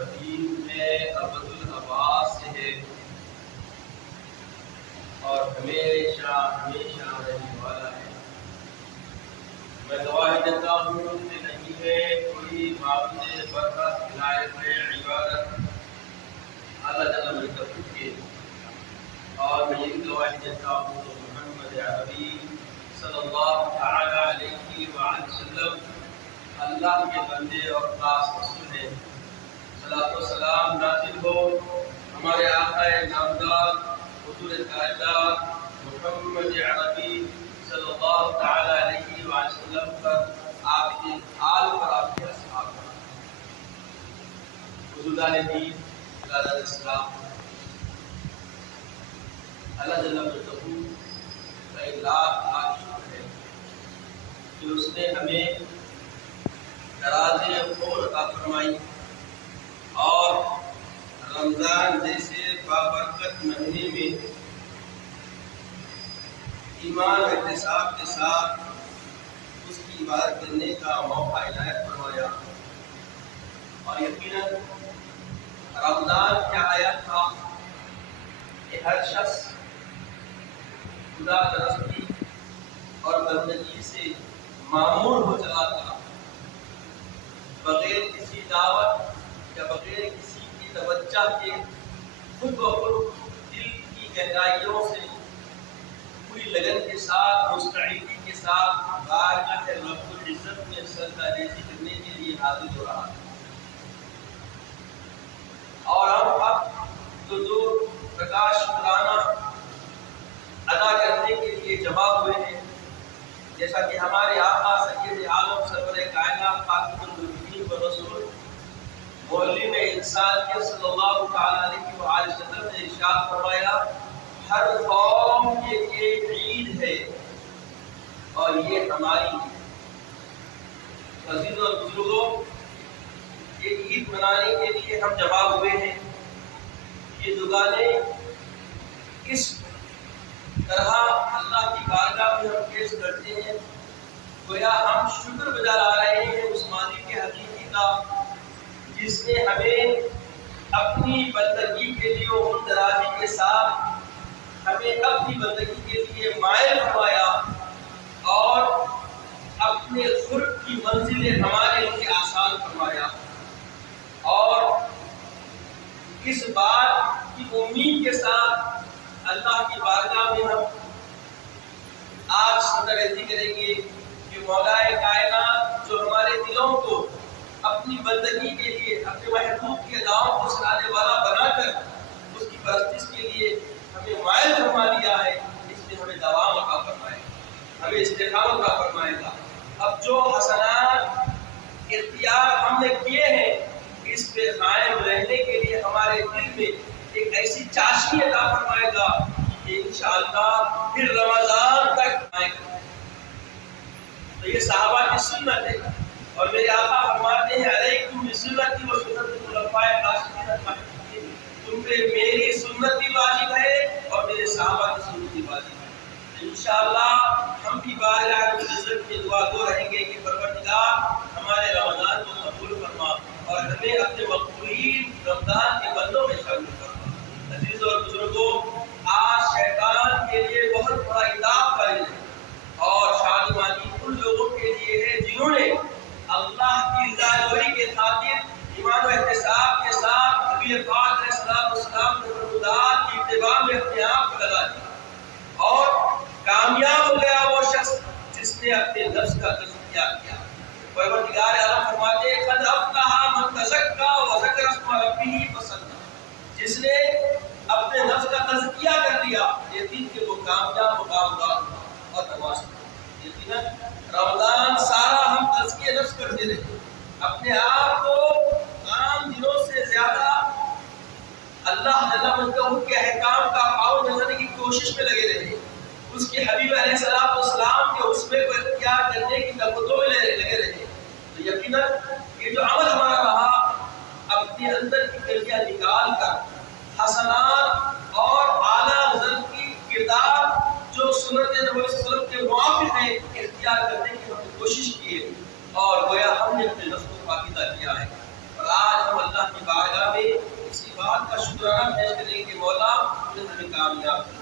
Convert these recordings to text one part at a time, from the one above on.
قدیم ہے، ابد الآباد سے ہے اور ہمیشہ ہمیشہ رہنے والا ہے۔ میں گواہی دیتا ہوں کہ نہیں ہے کوئی معبود برحق لائق عبادت اللہ تعالیٰ مرتبہ کے، اور میں یہ گواہی دیتا ہوں کہ محمد عربی صلی اللہ تعالی علیہ وآلہ وسلم اللہ کے بندے اور خاص رسول ہیں۔ صلاۃ و سلام نازل ہو ہمارے آقا نامدار حضور کائنات محمد عربی صلی اللہ تعالی علیہ وآلہ وسلم پر، آپ کے آل پر، آپ کے اصحاب پر۔ بزرگان دین، دادا اسلام، اللہ جل وعلا کا ایک لاکھ شکر ہے کہ اس نے ہمیں دراز عمر عطا فرمائی اور رمضان جیسے بابرکت مہینے میں ایمان و احتساب کے ساتھ اس کی عبادت کرنے کا موقع عنایت فرمایا۔ اور یقیناً رمضان کیا آیا تھا کہ ہر شخص خدا پرستی اور بندگی سے معمور ہو چلا تھا، بغیر کسی دعوت یا بغیر کسی کی توجہ کے خود بخود دل کی گہرائیوں سے پوری لگن کے ساتھ، مستعدی کے ساتھ بارگاہ رب العزت میں سجدہ ریزی کرنے کے لیے حاضر ہو رہا تھا۔ اور ہم اب جو پرکاش شکرانہ ادا کرنے کے لیے جمع ہوئے ہیں، جیسا کہ ہمارے آقا سید عالم سرور کائنات خاتم النبیین و رسول معلم انسان کے صلی اللہ تعالی علیہ وآلہ وسلم نے ارشاد فرمایا، ہر قوم کے ایک عید ہے اور یہ ہماری عزیز اور بزرگوں، یہ عید منانے کے لیے ہم جمع ہوئے ہیں۔ یہ دعانے اس طرح اللہ کی بارگاہ میں ہم پیش کرتے ہیں گویا ہم شکر بجا لا رہے ہیں اس مالک کے حقیقی کا، جس نے ہمیں اپنی بندگی کے لیے ان درازی کے ساتھ ہمیں اپنی بندگی کے لیے مائل فرمایا اور اپنے قرب کی منزلیں ہمارے لیے آسان فرمایا۔ اور اس بات کی امید کے ساتھ اللہ کی بارگاہ میں ہم آج سجدہ ریزی کریں گے کہ مولا کائنات جو ہمارے دلوں کو اپنی بندگی کے لیے، اپنے محبوب کی اداؤں کو سنانے والا بنا کر اس کی پرستش کے لیے ہمیں مائل فرما دیا ہے، اس میں ہمیں دوام عطا فرمائے، ہمیں استقامت عطا فرمائے گا۔ اب جو حسنات اختیار ہم نے کیے ہیں، اس پہ قائم رہنے کے لیے ہمارے دل میں ایک ایسی چاشنی عطا فرمائے گا کہ انشاءاللہ پھر رمضان تک آئے گا۔ تو یہ صحابہ کی سنت ہے، اور میرے آقا فرماتے ہیں علیکم بسنتی و سنت الخلفاء الراشدین المہدیین، تم پہ میری سنت بھی واجب ہے اور میرے صحابہ کی سنت بھی واجب ہے۔ انشاءاللہ ہم بھی بارگاہ عزت کی دعا گو رہیں گے کہ پروردگار ہمارے رمضان کو قبول فرما اور ہمیں اپنے مقبولین رمضان کے بندوں میں شامل فرما۔ عزیز اور بزرگوں، آج شیطان کے لیے بہت بڑا عذاب کا دن ہے اور شادمانی ان لوگوں کے لیے ہے جنہوں نے اللہ کی رضا جوئی کے خاطر ایمان و احتساب کے ساتھ نبی پاک علیہ الصلوۃ والسلام کے فرمودات کی اتباع میں اپنے آپ کو لگا دیا، اور کامیاب ہو گیا وہ شخص جس نے اپنے نفس کا تزکیہ کیا۔ پروردگار عالم فرماتے ہیں قد افلح من تزکا وذکر اسم ربہ فصلی، جس نے اپنے نفس کا تزکیہ کر لیا، یقین کہ وہ کامیاب ہوگا اور نماز پڑھے۔ یقیناً رمضان سارا ہم تزکیہ نفس کرتے رہے، اپنے آپ کو عام دنوں سے زیادہ اللہ جل وعلا کے احکام کا پابند بنانے کی کوشش میں لگے رہے، اس کے حبیب علیہ السلام کے اسوے کو اختیار کرنے کی دعوتوں میں لگے رہے۔ تو یقیناً یہ جو عمل ہمارا رہا، اپنے اندر کی کلیاں نکال کر حسنات اور اعلیٰ نظر کی کردار جو سنت نبی صلی اللہ علیہ وسلم کے موافق ہیں اختیار کرنے کی ہم نے کوشش کی ہے، اور گویا ہم نے اپنے نفس کو پاکیزہ کیا ہے۔ اور آج ہم اللہ کی بارگاہ میں اسی بات کا شکرانہ پیش کریں کہ مولا نے ہمیں کامیاب کیا۔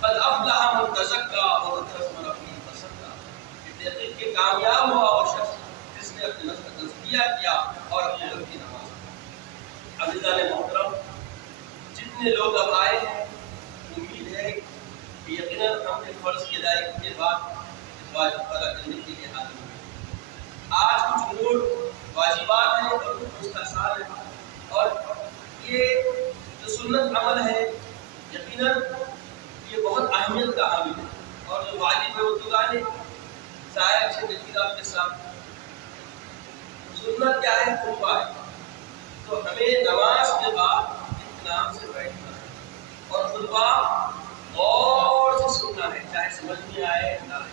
قد افلح من تزکا اور ذکر ربی فصلی، یقین کہ کامیاب ہوا وہ شخص جس نے اپنے نفس کا تزکیہ کیا اور اپنے رب کی نماز پڑھی۔ عزیزان محترم، جتنے لوگ اب آئے ہیں امید ہے کہ یقیناً ہم نے فرض کی ادائیگی کے بعد اس واجب کو ادا کرنے کے لیے حاضر ہوئے۔ آج کچھ امور واجبات ہیں اور کچھ مستحسان ہیں، اور یہ جو سنت عمل ہے یقیناً یہ بہت اہمیت کا حامل ہے، اور جو واجب ہے وہ دگانے ظاہر سے دیکھیے آپ کے ساتھ سنت کیا ہے، خطبہ ہے۔ تو ہمیں نماز کے بعد اطمینان سے بیٹھنا ہے اور خطبہ غور سے سننا ہے، چاہے سمجھ میں آئے نہ آئے۔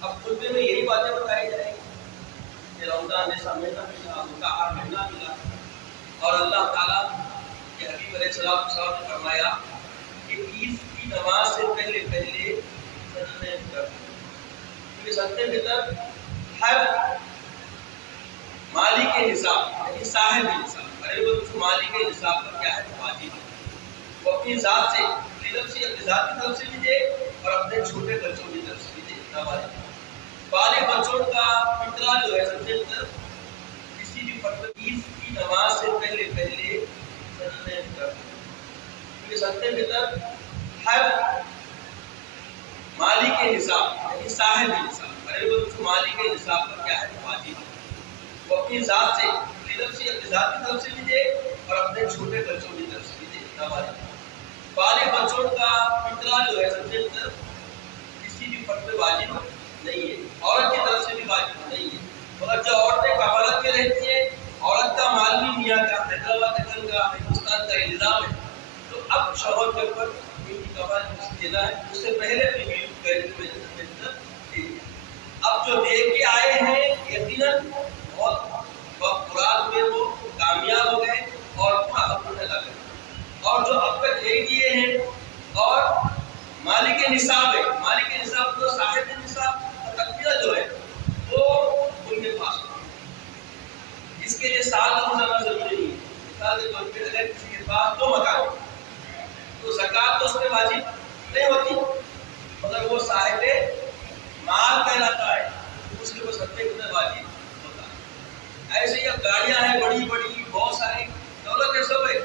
اب خطبے میں یہی باتیں بتائی جائیں گی کہ رمضان جیسا مہینہ ملا، مکہ مہینہ ملا، اور اللہ تعالیٰ کے حبیب علیہ السلام نے فرمایا کہ عید کی نماز سے پہلے سجدے فطر، کیونکہ سجدے فطر ہر مالک نصاب یعنی صاحب نصاب، ارے وہ مالک نصاب پر کیا ہے واجب ہے، وہ اپنی ذات سے اپنی ذات کی طرف سے بھی دے اور اپنے چھوٹے بچوں کی طرف سے بھی دے، اتنا واجب ہے۔ بالغ بچوں کا فطرہ جو ہے سجدے فطر، کسی بھی فرد عید کی نماز سے پہلے سجدے فطر، کیونکہ سجدے فطر ہر مالک نصاب یعنی صاحب نصاب، ارے وہ مالک نصاب پر کیا ہے واجب ہے، وہ اپنی ذات سے اپنی ذات کی طرف سے بھی دے اور اپنے چھوٹے بچوں کی طرف سے بھی دے، اتنا واجب ہے۔ بالغ بچوں کا فطرہ جو ہے سجدے فطر کسی بھی فرد پہ واجب نہیں ہے، عورت کی طرف سے بھی واجب نہیں ہے، مگر جو عورتیں کفالت میں رہتی ہیں، عورت کا مال بھی میاں کا، حیدرآباد کا، ہندوستان کا نظام ہے، تو اب شوہر کے اوپر ان کی کفالت دینا ہے، اس سے پہلے اب جو دے کے آئے ہیں یقیناً بہت مراد ہوئے، وہ کامیاب ہو گئے اور اپنا لگے، اور جو اب تک دے دیے ہیں اور مالک نصاب ہے، مالک نصاب تو صاحب نصاب اور تقبیرہ جو ہے وہ ان کے پاس ہو، اس کے لیے سال کا گزارنا ضروری نہیں ہے۔ مثال کے طور پہ اگر کسی کے پاس 2 مکان تو زکوٰۃ تو اس پہ واجب نہیں ہوتی، مگر وہ صاحب مال کہلاتا ہے، اس کے اوپر صدقے کا واجب ہوتا ہے۔ ایسے ہی اب گاڑیاں ہیں بڑی بڑی، بہت ساری دولت ہے، سب ہے،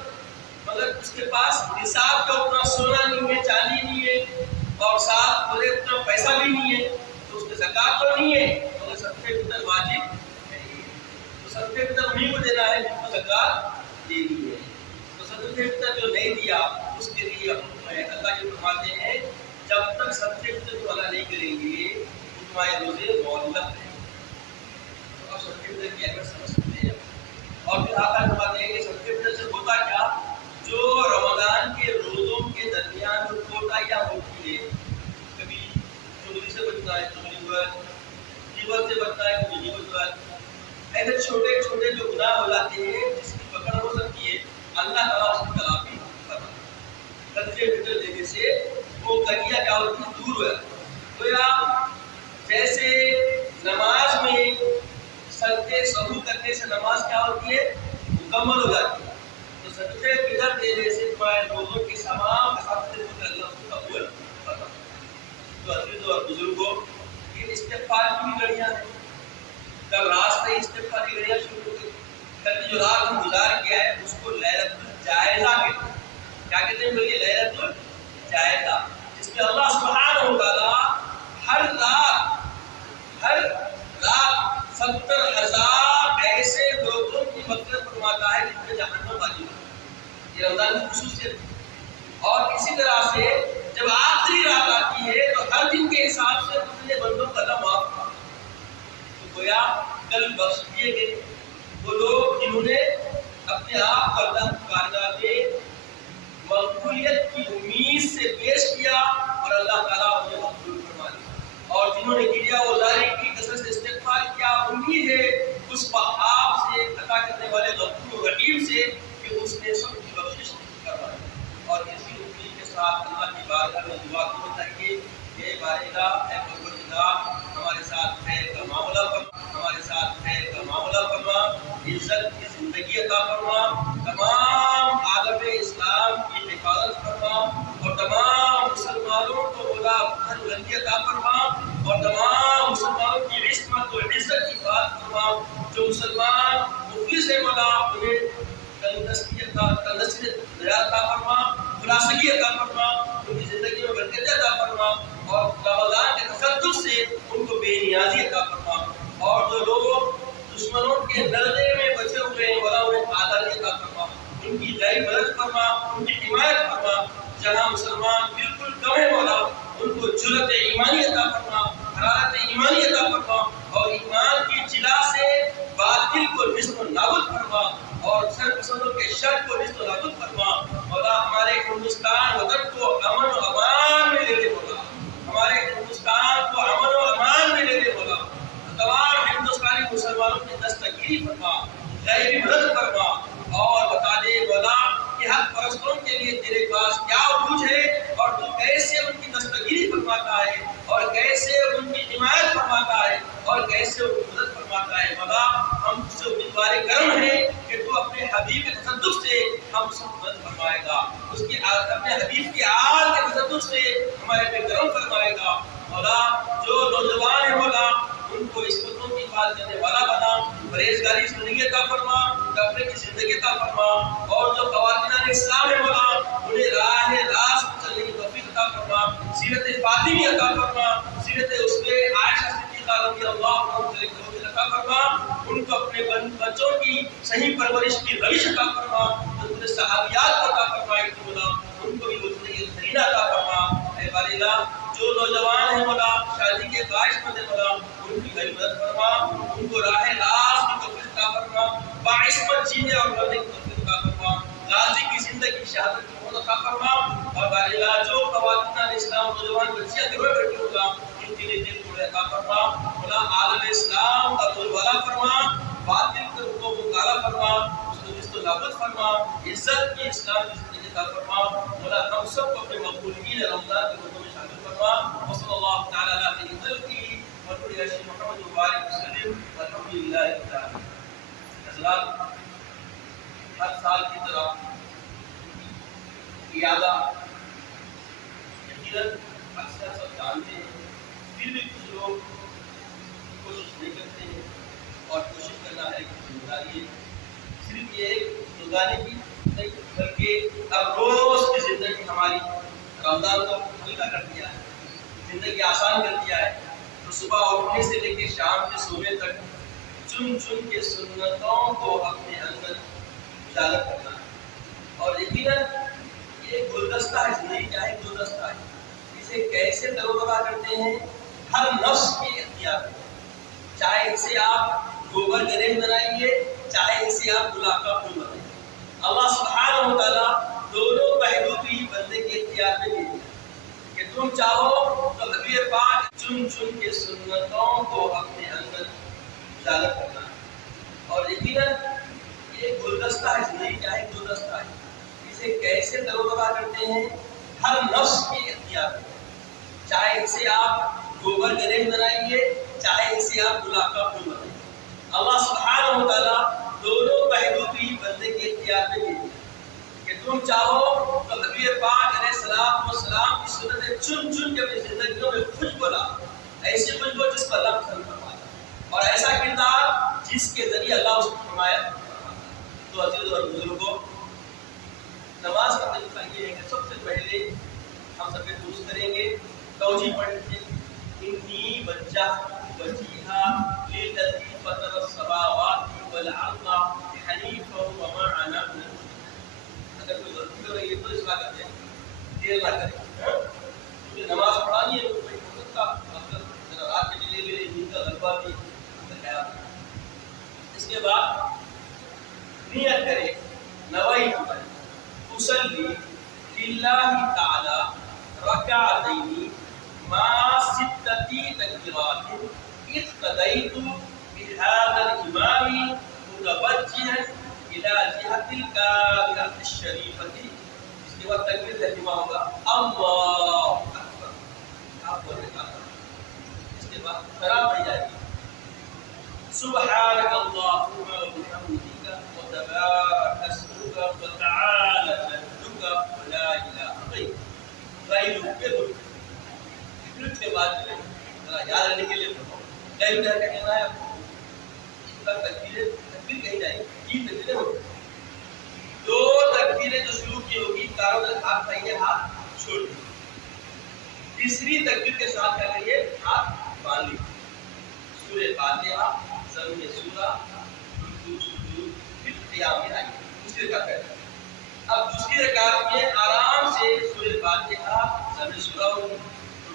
مگر اس کے پاس نصاب کا اتنا سونا نہیں ہے، چاندی نہیں ہے، اور ساتھ پورے اتنا پیسہ بھی نہیں ہے، تو اس کے زکوٰۃ تو نہیں ہے، مگر صدقے کا واجب نہیں ہے، تو صدقے کا انہیں کو دینا ہے جن کو زکوٰۃ دینی ہے۔ تو صدقے کا جو نہیں دیا اس کے لیے اللہ یہ فرماتے ہیں جب تک صدقے کو ادا نہیں کریں گے تمہارے روزے معلق ہیں۔ تو اب صدقے کی اہمیت سمجھ سکتے ہیں، اور پھر آقا فرماتے ہیں کہ صدقے سے ہوتا کیا، جو رمضان کے روزوں کے درمیان جو کوتاہیاں ہوتی ہے، کبھی چغلی سے بچتا ہے، چغلی غیبت سے بچتا ہے، کبھی غیبت، ایسے چھوٹے چھوٹے جو گناہ ہو جاتے ہیں جس کی پکڑ ہو سکتی ہے، اللہ تعالیٰ اس کی تلافی فرماتا ہے۔ صدقے فطر دینے سے وہ کریہ کیا ہوتی ہے، دور ہو جاتی ہے۔ گویا جیسے نماز میں صدقے سہو کرنے سے نماز کیا ہوتی ہے، مکمل ہو جاتی ہے، تو صدقے فطر دینے سے تمہارے روزوں کی تمام حفاظتیں اللہ اس کو قبول فرماتا ہے۔ تو عزیزوں اور بزرگوں، یہ استغفار کی بھی گھڑیاں ہیں، کل رات سے استغفار کی گھڑیاں شروع ہو گئی، کل جو رات ہم گزار کیا ہے اس کو لیلۃ الجائزہ کہتے ہیں۔ کیا کہتے ہیں بولیے؟ لیلۃ الجائزہ، جس میں اللہ سبحانہ و تعالیٰ ہر رات 70,000 ایسے لوگوں کی مغفرت فرماتا ہے جن پہ جہنم واجب ہے، یہ رمضان کی خصوصیت ہے۔ اور اسی طرح سے جب آخری رات آتی ہے تو ہر دن کے حساب سے اپنے بندوں کا اللہ معاف کرتا ہے۔ تو گویا کل بخش دیے گئے وہ لوگ جنہوں نے اپنے آپ کو اللہ کی بارگاہ میں مقبولیت کی امید سے پیش کیا اور اللہ تعالیٰ انہیں مقبول فرما لیا، اور جنہوں نے گریہ گزاری کی، کثرت سے استغفار کیا، امید ہے اس وہاب سے، عطا کرنے والے غفور رحیم سے کہ اس نے سب کی بخشش کروائی، اور اسی امید کے ساتھ اللہ کی بارگاہ میں دعا کرنا چاہیے کہ بارگاہ اے پروردگار ہمارے ساتھ خیر کا معاملہ فرما، ہمارے ساتھ خیر کا معاملہ فرما، عزت کی زندگی مسلمان مخلص ہے مولا انہیں تندرستی عطا فرما، خلاصگی عطا فرما، ان کی زندگی میں برکت عطا فرما، اور رمضان کے تصدق سے ان کو بے نیازی عطا فرما، اور جو لوگ دشمنوں کے لڑنے میں بچے ہوئے ہیں مولا انہیں آزادی عطا فرما، ان کی غیر مدد فرما، ان کی حمایت فرما، جہاں مسلمان بالکل کم ہے مولا ان کو جرأت ایمانی عطا فرما، حرارت ایمانی عطا فرما، اور ایمان کی جلا سے باطل کو نصف و نابود فرما، اور سرپسندوں کے شر کو نصف و نابود فرما۔ مولا ہمارے ہندوستان وطن کو امن و امان میں لے لے مولا، ہمارے ہندوستان کو امن و امان میں لے لے مولا، تمام ہندوستانی مسلمانوں کی دستگیری فرما، غیبی مدد فرما، اور بتا دے مولا کہ حق پرستوں کے لیے تیرے پاس کیا عروج ہے، اور تو کیسے ان کی دستگیری فرماتا ہے، اور کیسے ان کی حمایت فرماتا ہے، اور کیسے ان کی مدد فرماتا ہے۔ مولا ہم سے امیدوار کرم ہے کہ تو اپنے حبیب کے تصدق سے ہم سب مدد فرمائے گا، اس کی اپنے حبیب کی آل کے تصدق سے ہمارے پہ کرم فرمائے گا۔ مولا جو نوجوان ہیں مولا ان کو عصمتوں کی حفاظت کرنے والا بنا، پرہیزگاری زندگی عطا فرما، تقوی کی زندگی عطا فرما، اور جو خواتین اسلام ہے مولا انہیں راہ راست پر چلنے کی توفیق عطا فرما، سیرت فاطمی عطا فرما، سیرت اس میں عائشہ صدیقہ رضی اللہ عنہا عطا فرما، ان کو اپنے بچوں کی صحیح پرورش کی روش عطا فرما، جو صحابیات کو عطا فرمائے مولا ان کو بھی وہ زندگی خریدہ عطا فرما۔ اے باری اللہ جو نوجوان ہیں مولا شادی کے خواہش مند ہیں مولا ان کی غیب مدد فرما، ان کو راہ راست کی توفیق عطا فرما، باعثمت جینے اور مرنے کی توفیق عطا فرما، غازی کی زندگی شہادت کی موت عطا فرما، اور باری اللہ جو خواتین اسلام نوجوان بچیاں گھر میں بیٹھی ہوگا ان کے لیے دل توڑے عطا فرما، مولا عالم اسلام کا بولبالا فرما، باطل کو مکالا فرما، اس کو جس کو نابود فرما، عزت کی اسلام کی زندگی عطا فرما، مولا ہم سب کو اپنے مقبولین رمضان کے روزوں میں شامل فرما، وصلی اللہ تعالی علی خیر خلقہ ونور عرش محمد وبارک وسلم والحمد للہ رب العالمین۔ حضرات ہر سال کی طرح عیادہ یقیناً اکثر سب جانتے ہیں، پھر بھی کچھ لوگ کوشش نہیں کرتے ہیں، اور کوشش کرنا ہے کہ ذمہ داری ہے، صرف یہ روزانے کی نہیں بلکہ اب روز کی زندگی ہماری رمضان کو ہلکا کر دیا ہے، زندگی آسان کر دیا ہے، تو صبح اٹھنے سے لے کے شام کے سونے تک چن چن کے سنتوں کو اپنے اندر اجاگر کرنا ہے، اور یقیناً یہ گلدستہ ہے، زندگی کیا ہے گلدستہ ہے، اسے کیسے تروتازہ کرتے ہیں ہر نفس کے اختیار میں، چاہے اسے آپ گوبر گریز بنائیے، چاہے اسے آپ گلاب کا پھول بنائیے، اللہ سبحانہ و تعالیٰ دونوں پہلو بھی بندے کے اختیار میں دے دیا کہ تم چاہو تو حبیب پاک چن چن کے سنتوں کو اپنے اندر اجاگر کرنا ہے، اور یقیناً یہ گلدستہ ہے، زندگی کیا ہے گلدستہ ہے، اسے کیسے تروتازہ کرتے ہیں ہر نفس کے اختیار میں، چاہے اسے آپ گوبر گریز بنائیے، چاہے اسے آپ گلاب کا پھول بنائیے، اللہ سبحانہ و تعالیٰ دونوں پہلو بھی بندے کے اختیار میں دے دیا کہ تم چاہو تو حبیب پاک علیہ السلام کی سنت چن چن کے اپنی زندگیوں میں خوشبو لا، ایسی خوشبو جس کو اللہ پسند فرماتا ہے، اور ایسا کردار جس کے ذریعے اللہ اس کی حمایت فرماتا ہے۔ تو عزیز اور بزرگوں، نماز کا طریقہ یہ ہے کہ سب سے پہلے ہم سب درست کریں گے، توجیہ پڑھیں گے، انی وجہت وجیہا للذی فطر السماوات والارض حنیفا وما انا من المشرکین۔ اگر کوئی غلطی ہو رہی ہے تو اصلاح کر دیں، دیر نہ کریں، کیونکہ نماز پڑھانی ہے کوئی ہو سکتا مطلب ذرا رات کے لیے بھی نیند کا غلبہ بھی خیال رکھیں۔ اس کے بعد نیت کرے، نوائی ہماری اصلی للہ تعالی رکعتین ما ستتی تکبیرات اقتدیت بهذا الامام متوجها الى جهة الكعبة الشریفة۔ اس کے بعد تکبیر ترجمہ ہوگا اللہ اکبر، آپ بولیں اس کے بعد قرآن پڑھی جائے گی سبحانک اللہم وبحمدک وتبارک اسمک وتعالی جدک ولا الہ غیرک۔ کے بعد ذرا یاد رہنے کے لیے غیر کا کہنا ہے، تکبیر کہیں جائیں گی، 3 تکبیریں ہوگی. 2 تکبیریں جو شروع کی ہوگی کانوں تک ہاتھ اٹھائیے، ہاتھ چھوڑ دیجیے. تیسری تکبیر کے ساتھ کیا کریے؟ ہاتھ باندھ لیجیے. سورہ فاتحہ، ضم سورہ، رکوع سجود، پھر قیام میں آئیے. دوسری رکعت کریں. اب دوسری رکعت میں آرام سے سورہ فاتحہ، ضم سورہ ہوگی.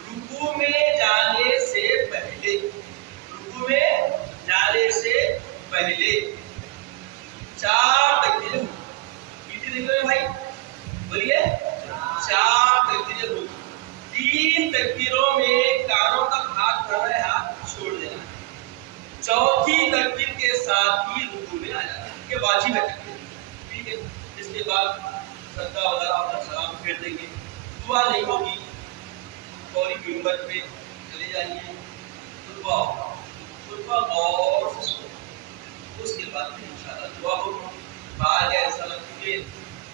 رکوع میں جانے سے پہلے، رکوع میں جانے سے پہلے 4 تکبیریں ہوگی. کتنی تکبیریں بھائی؟ بولیے. 4 تکبیریں ہوگی. 3 تکبیروں میں کانوں تک ہاتھ بڑھانا ہے، ہاتھ چھوڑ دینا ہے. چوتھی تکبیر کے ساتھ ہی رکوع میں آ جانا ہے. یہ واجب ہے تکبیر. ٹھیک ہے. اس کے بعد سجدہ وغیرہ اور سلام پھیر دیں گے. دعا نہیں ہوگی، فوری منبر پہ چلے جائیے. خطبہ غور سے سنیں. اس کے بعد پھر انشاءاللہ دعا ہوگی. بعد ایسا لگتا ہے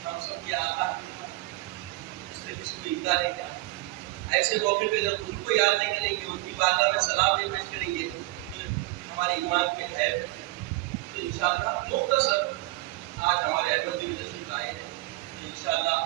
ہم سب کے آقا اس سے کسی کو انکار نہیں کیا. ایسے موقع پہ جب ان کو یاد نہیں کریں گے، ان کی بارگاہ میں سلام نہیں پیش کریں گے، ہمارے ایمان کے ہے. تو انشاءاللہ مختصر آج ہمارے احمد بھی تشریف لائے ہیں. انشاءاللہ